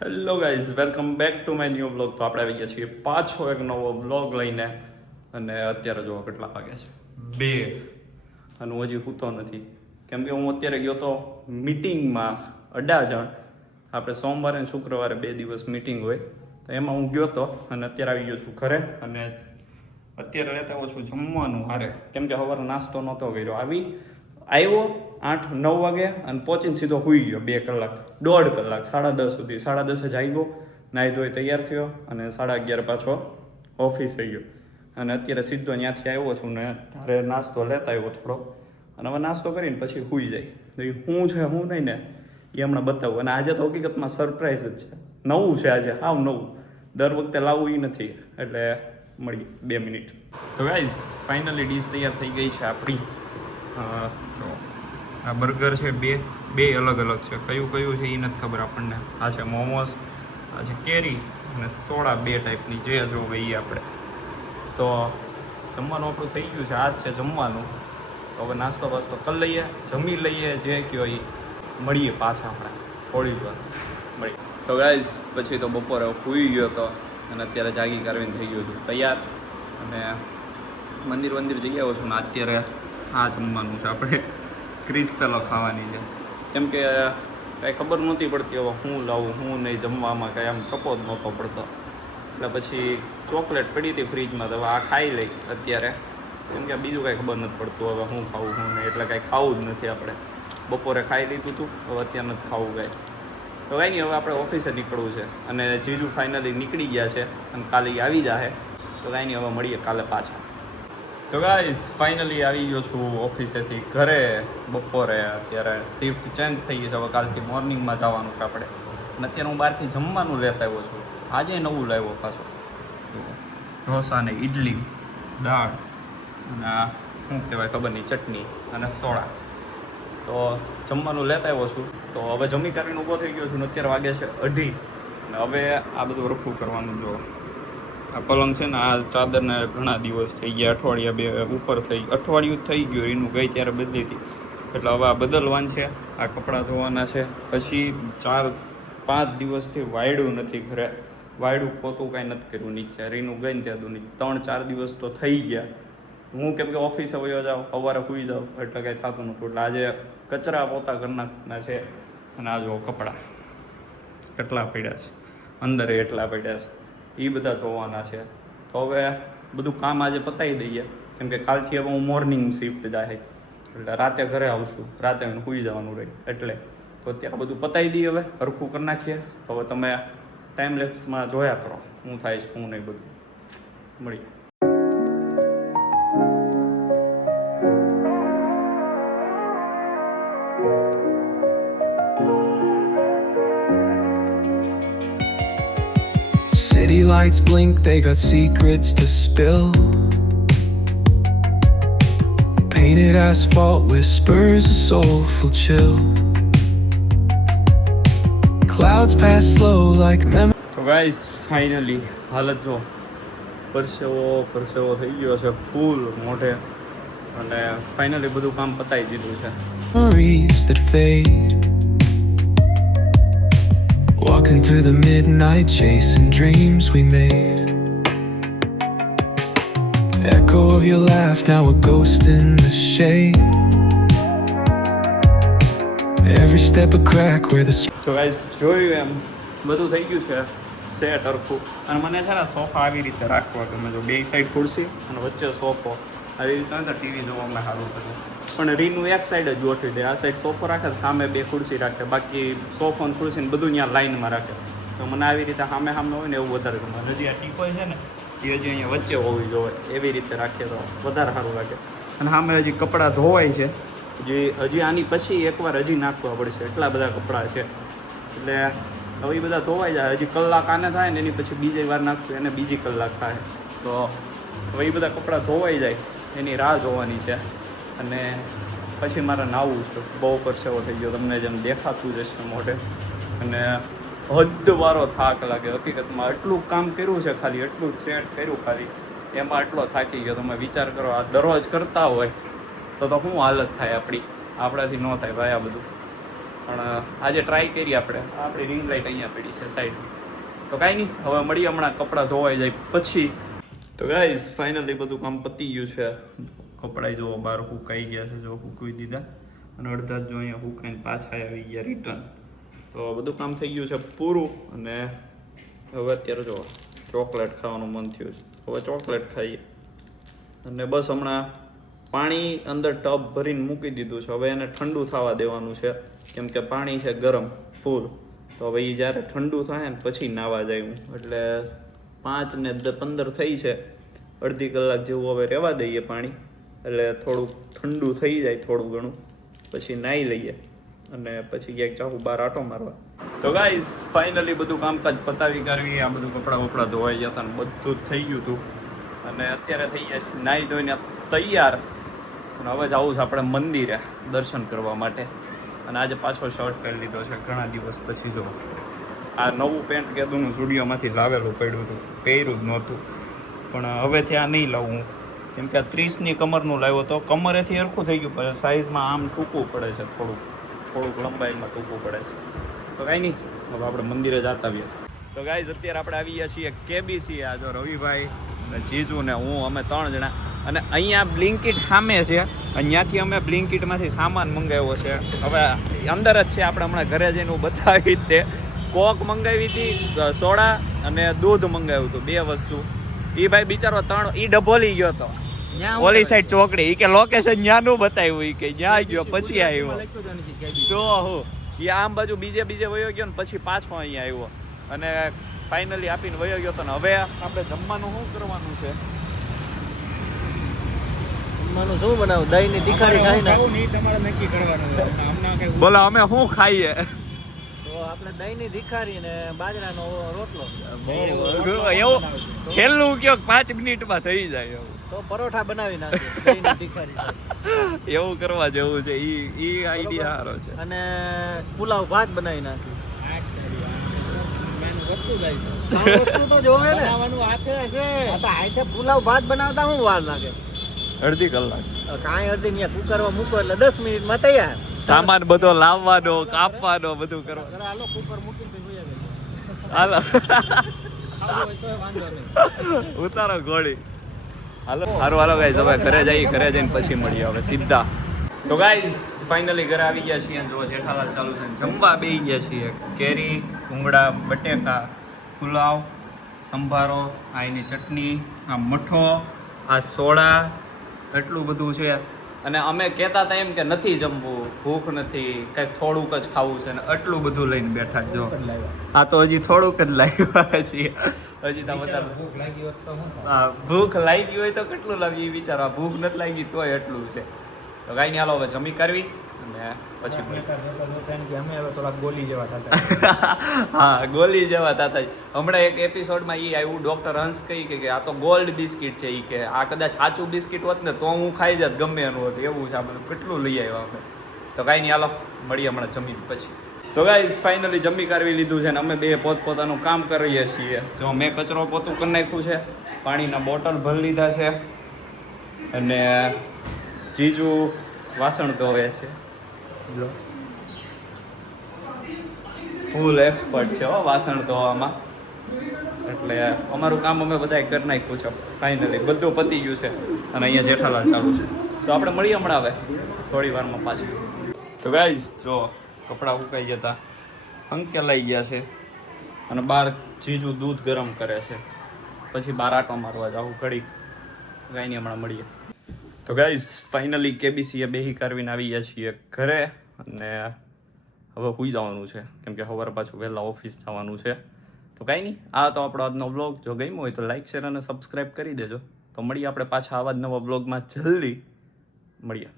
Hello guys, welcome back to my new blog. તો આપણે આવી ગયા છીએ પાછો એક નવો બ્લોગ લઈને. અને અત્યારે જો કેટલા વાગે છે 2 અને હું હજી સૂતો નથી. કેમ કે હું અત્યારે ગયો તો મીટિંગમાં અડાજણ. આપણે સોમવારે અને શુક્રવારે 2 દિવસ મીટિંગ હોય, તો એમાં હું ગયો તો અને અત્યારે આવી ગયો છું ઘરે. અને અત્યારે રહેતા આવું છું જમવાનું હારે, કેમ કે સવારે નાસ્તો નહોતો કર્યો. આવ્યો 8-9 વાગે અને પહોંચીને સીધો સૂઈ ગયો 2 કલાક, 1.5 કલાક, 10:30 સુધી. 10:30 જાગ્યો, નાહી ધોઈ તૈયાર થયો અને 11:30 પાછો ઓફિસે ગયો. અને અત્યારે સીધો ત્યાંથી આવ્યો છું ને તારે નાસ્તો લેતા આવ્યો થોડો. અને હવે નાસ્તો કરીને પછી સૂઈ જાય. તો એ શું છે શું નહીં ને એ હમણાં બતાવું. અને આજે તો હકીકતમાં સરપ્રાઈઝ જ છે, નવું છે આજે, હાવ નવું. દર વખતે લાવવું એ નથી. એટલે મળીએ 2 મિનિટ. તો ગાઈઝ ફાઇનલી ડીશ તૈયાર થઈ ગઈ છે આપણી. જો આ બર્ગર છે, બે અલગ અલગ છે. કયું કયું છે એ નથી ખબર આપણને. આ છે મોમોસ, આ છે કેરી અને સોડા, 2 ટાઈપની, જે જોવે એ આપણે. તો જમવાનું આપણું થઈ ગયું છે, આ જ છે જમવાનું. તો હવે નાસ્તો બાસ્તો કરી લઈએ, જમી લઈએ, જે કહો એ. મળીએ પાછા આપણે થોડી વાર મળીએ. તો ગાઈઝ પછી તો બપોરે સૂઈ ગયો હતો અને અત્યારે જાગી કરવીને થઈ ગયો છું તૈયાર. અને મંદિર જઈ આવ્યો છું ને અત્યારે આ જમવાનું છે આપણે. ક્રીસ પેલો ખાવાની છે, કેમ કે કાંઈ ખબર નહોતી પડતી હવે હું લાવું હું નહીં. જમવામાં કાંઈ આમ ટપો જ નહોતો પડતો. એટલે પછી ચોકલેટ પડી હતી ફ્રીજમાં, તો હવે આ ખાઈ લઈ અત્યારે. કેમ કે બીજું કાંઈ ખબર નથી પડતું હવે હું ખાવું હું નહીં. એટલે કાંઈ ખાવું જ નથી આપણે. બપોરે ખાઈ લીધું હતું, હવે અત્યારે નથી ખાવું કાંઈ. તો કાંઈ નહીં, હવે આપણે ઓફિસે નીકળવું છે. અને જીજુ ફાઇનલી નીકળી ગયા છે અને કાલે આવી જશે. તો કાંઈ નહીં, હવે મળીએ કાલે પાછા. તો ગાઈઝ ફાઇનલી આવી ગયો છું ઓફિસેથી ઘરે બપોરે. અત્યારે શિફ્ટ ચેન્જ થઈ ગઈ છે, હવે કાલથી મોર્નિંગમાં જવાનું છે આપણે. અને અત્યારે હું બહારથી જમવાનું લેતા આવ્યો છું. આજે નવું લાવ્યો પાછો, ઢોસા ને ઇડલી, દાળ અને આ શું કહેવાય ખબર નહીં, ચટણી અને સોડા. તો જમવાનું લેતા આવ્યો છું. તો હવે જમી કરીને ઊભો થઈ ગયો છું. અત્યારે વાગે છે 2:30 અને હવે આ બધું રફું કરવાનું. જો આ પલંગ છે ને, આ ચાદરને ઘણા દિવસ થઈ ગયા, અઠવાડિયા 2 ઉપર અઠવાડિયું થઈ ગયું. એનું ગઈ ત્યારે બદલી હતી, એટલે હવે આ બદલવાનું છે. આ કપડાં ધોવાના છે. પછી 4-5 દિવસથી વાયડું નથી ઘરે. વાયડું પોતું કાંઈ નથી કર્યું નીચે. રીનું ગઈ ને ત્યાં દૂની 3-4 દિવસ તો થઈ ગયા. હું કેમ કે ઓફિસે વયો જાઉં, સવારે સૂઈ જાઉં, એટલે કાંઈ થતું નહોતું. એટલે આજે કચરા પોતા કરી નાખવાના છે. અને આ જો કપડાં કેટલા પડ્યા છે, અંદર એટલા પડ્યા છે, એ બધા ધોવાના છે. તો હવે બધું કામ આજે પતાવી દઈએ, કેમ કે કાલથી હવે હું મોર્નિંગ શિફ્ટ જાય, એટલે રાતે ઘરે આવશું. રાતે એને સૂઈ જવાનું રહે એટલે. તો અત્યારે બધું પતાવી દઈએ, હવે હરખું કરી નાખીએ. હવે તમે ટાઈમ લેપ્સમાં જોયા કરો શું થાય છે શું નહીં બધું. મળીએ. City lights blink, they got secrets to spill. Painted asphalt whispers a soulful chill. Clouds pass slow like memories. તો ગાઈસ ફાઇનલી હાલત જો, પરસેવો થઈ ગયો છે ફૂલ મોઢે. અને ફાઇનલી બધું કામ પતાવી દીધું છે. That fade. Walking through the midnight, chasing dreams we made. Echo of your laugh, now a ghost in the shade. Every step a crack where the તો ગાઈસ જોયું એમ બધું થઈ ગયું છે સેટ હરખું. અને મને છે ને સોફા આવી રીતે રાખવા ગમે. જો 2 સાઈડ ખુરશી અને વચ્ચે સોફો, આવી રીતે ટીવી જોવામાં સારું થતું. પણ રીનું એક સાઈડ જ ગોઠવી દે. આ સાઈડ સોફો રાખે, સામે 2 ખુરશી રાખે, બાકી સોફો અને ખુરશી ને બધું ત્યાં લાઈનમાં રાખે. તો મને આવી રીતે સામે હોય ને એવું વધારે ગમે. હજી આ ટીપોય છે ને એ હજી અહીંયા વચ્ચે હોવી જોઈએ, એવી રીતે રાખીએ તો વધારે સારું લાગે. અને સામે હજી કપડાં ધોવાય છે, હજી આની પછી એકવાર હજી નાખવા પડશે, એટલા બધા કપડાં છે. એટલે હવે એ બધા ધોવાઈ જાય. હજી કલાક આને થાય ને એની પછી બીજી વાર નાખશું, એને બીજી કલાક થાય. તો હવે એ બધા કપડાં ધોવાઈ જાય એની રાહ જોવાની છે. અને પછી મારે નાહવું છે. બહુ પરસેવો થઈ ગયો, તમને જેમ દેખાતું જ હશે મોઢે. અને હદવારો થાક લાગે હકીકતમાં. એટલું કામ કર્યું છે ખાલી, એટલું સેટ કર્યું ખાલી, એમાં એટલો થાકી ગયો. તમે વિચાર કરો, આ દરરોજ કરતા હોય તો શું હાલત થાય આપણાથી ન થાય ભાઈ આ બધું. પણ આજે ટ્રાય કરી આપણે. આપણી રિંગ લાઇટ અહીંયા પડી છે સાઈડ. તો કાંઈ નહીં, હવે મળીએ હમણાં કપડાં ધોવાઈ જાય પછી. તો ગાઈઝ ફાઇનલી બધું કામ પતી ગયું છે. કપડાં જો બહાર સુકાઈ ગયા છે, જો સૂકવી દીધા, અને અડધા જો અહીંયા સુકાઈને પાછા આવી ગયા રિટર્ન. તો બધું કામ થઈ ગયું છે પૂરું. અને હવે અત્યારે જો ચોકલેટ ખાવાનું મન થયું છે, હવે ચોકલેટ ખાઈએ. અને બસ હમણાં પાણી અંદર ટબ ભરીને મૂકી દીધું છે, હવે એને ઠંડુ થવા દેવાનું છે, કેમ કે પાણી છે ગરમ ફૂલ. તો હવે એ જ્યારે ઠંડુ થાય ને પછી નાવા જાય હું. એટલે 5 ને 15 થઈ છે, અડધી કલાક જેવું હવે રહેવા દઈએ પાણી, એટલે થોડુંક ઠંડુ થઈ જાય થોડું ઘણું, પછી નાહી લઈએ અને પછી ક્યાંક જાઉં બહાર આટો મારવા. તો ગાઈઝ ફાઇનલી બધું કામકાજ પતાવી કરવી, આ બધું કપડાં વપડા ધોવાઈ ગયા હતા ને બધું જ થઈ ગયું હતું. અને અત્યારે થઈ ગયા છે નાહી ધોઈને તૈયાર. અને હવે જવું છે આપણે મંદિરે દર્શન કરવા માટે. અને આજે પાછો શર્ટ પહેરી લીધો છે ઘણા દિવસ પછી. જો આ નવું પેન્ટ કહેતું સ્ટુડિયોમાંથી લાવેલું પડ્યું હતું, પહેર્યું જ નહોતું, પણ હવેથી આ નહીં લાવું, કેમ કે આ 30ની કમરનું લાવ્યો તો કમરેથી સરખું થઈ ગયું, પણ સાઇઝમાં આમ ટૂંકું પડે છે, થોડુંક લંબાઈમાં ટૂંકું પડે છે. તો કાંઈ નહીં, હવે આપણે મંદિરે જતા આવીએ. તો ગાઈઝ અત્યારે આપણે આવી ગયા છીએ કેબીસી. આ જો રવિભાઈ અને જીજુ ને હું, અમે 3 જણા. અને અહીંયા બ્લિંકિટ સામે છે, અહીંયાથી અમે બ્લિંકિટમાંથી સામાન મંગાવ્યો છે. હવે અંદર જ છે, આપણે હમણાં ઘરે જઈને હું બતાવી જ તે. કોક મંગાવી હતી, સોડા અને દૂધ મંગાવ્યું હતું, 2 વસ્તુ. એ ભાઈ બિચારો 3 ઈ ડભોલી ગયો હતો ઓલી સાઈડ ચોકડી. ઈ કે લોકેશન ન્યાનું બતાવ્યું, ઈ કે ન્યા ગયો પછી આવ્યો. તો હું એ આમ બાજુ બીજે વયો ગયો ને પછી પાછો અહીંયા આવ્યો અને ફાઇનલી આપીને વયો ગયો હતો. ને હવે આપણે જમવાનું શું કરવાનું છે? જમવાનું શું બનાવું? દહીં ની તીખારી ખાઈ ને તમારે નક્કી કરવાનું. બોલો અમે શું ખાઈએ? તો આપણે દહીં ની તીખારી ને બાજરાનો રોટલો. એવું છેલ્લું કયો 5 મિનિટમાં થઈ જાય એવું. તો પરોઠા બનાવી નાખીએ દહીં ની તીખારી એવું કરવા જેવું છે. ઈ આઈડિયા સારો છે. અને પુલાવ ભાત બનાવી નાખીએ. વસ્તુ તો જોવે ને, હાથે છે. હાથે પુલાવ ભાત બનાવતા શું વાર લાગે? અડધી કલાક. કાંઈ અડધી ત્યાં કુકરમાં મૂકો એટલે 10 મિનિટમાં તૈયાર. સામાન બધો લાવવાનો, કાપવાનો, બધું કરવાનું. હાલો કુકર મૂકીને હાલો ઉતારો ગોળી. હાલો હાલો ગાઈઝ, હવે ઘરે જઈને પછી મળીએ હવે સીધા. તો ગાઈઝ ફાઇનલી ઘરે આવી ગયા છીએ. જો જેઠાલાલ ચાલુ છે, જમવા બેસી ગયા છીએ. કેરી, ભૂંગળા, બટેકા, પુલાવ, સંભારો, આ એની ચટણી, આ મઠો, આ સોડા, એટલું બધું છે. અને અમે કહેતા હતા એમ કે નથી જમવું, ભૂખ નથી, કંઈક થોડુંક જ ખાવું છે, ને આટલું બધું લઈને બેઠા જો. આ તો હજી થોડુંક જ લાવ્યા છીએ, હજી તો બધા ભૂખ લાગી હોય તો હા, ભૂખ લાગી હોય તો કેટલું લાવી એ વિચારો. ભૂખ નથી લાગી તોય એટલું છે. તો કાંઈ નહીં, હાલો હવે જમી કરવી અને પછી અમે હવે થોડાક ગોલી જેવા થતા. હા, ગોલી જેવા થતા. હમણાં એક એપિસોડમાં એ આવ્યું, ડૉક્ટર હંસ કહી કે આ તો ગોલ્ડ બિસ્કિટ છે. એ કે આ કદાચ સાચું બિસ્કિટ હોત ને તો હું ખાઈ જાત ગમે એનું હોત. એવું છે આ બધું, કેટલું લઈ આવ્યા અમે. તો કાંઈ નહીં, હાલો મળીએ હમણાં જમી પછી. તો ગાઈઝ ફાઇનલી જમી કરવી લીધું છે ને અમે બે પોતપોતાનું કામ કરીએ છીએ. જો મેં કચરો પોતું કરી નાખ્યું છે, પાણીના બોટલ ભરી લીધા છે, અને જીજુ વાસણ ધોવે છે. જો ફૂલ એક્સપર્ટ છે હો વાસણ ધોવામાં. એટલે અમારું કામ અમે બધાએ કરી નાખ્યું છે. ફાઇનલી બધું પતી ગયું છે અને અહીંયા જેઠાલાલ ચાલુ છે. તો આપણે મળીએ હમણાં હવે થોડી વારમાં પાછું. તો ગાઈઝ જો કપડાં સુકાઈ ગયા હતા, હંકેલાઈ ગયા છે, અને બહાર જીજુ દૂધ ગરમ કરે છે. પછી બહાર આટો મારવા જાઉં ઘડી. કાંઈ નહીં, હમણાં મળીએ. તો ગાઈઝ ફાઇનલી કેબીસીએ બેહી કરવીને આવી ગયા છીએ ઘરે, અને હવે સૂઈ જવાનું છે, કેમ કે સવારે પાછું વહેલા ઓફિસ જવાનું છે. તો કાંઈ નહીં, આ તો આપણો આજનો વ્લોગ. જો ગમ્યો હોય તો લાઈક, શેર અને સબસ્ક્રાઈબ કરી દેજો. તો મળીએ આપણે પાછા આવા જ નવા વ્લોગમાં જલ્દી મળીએ.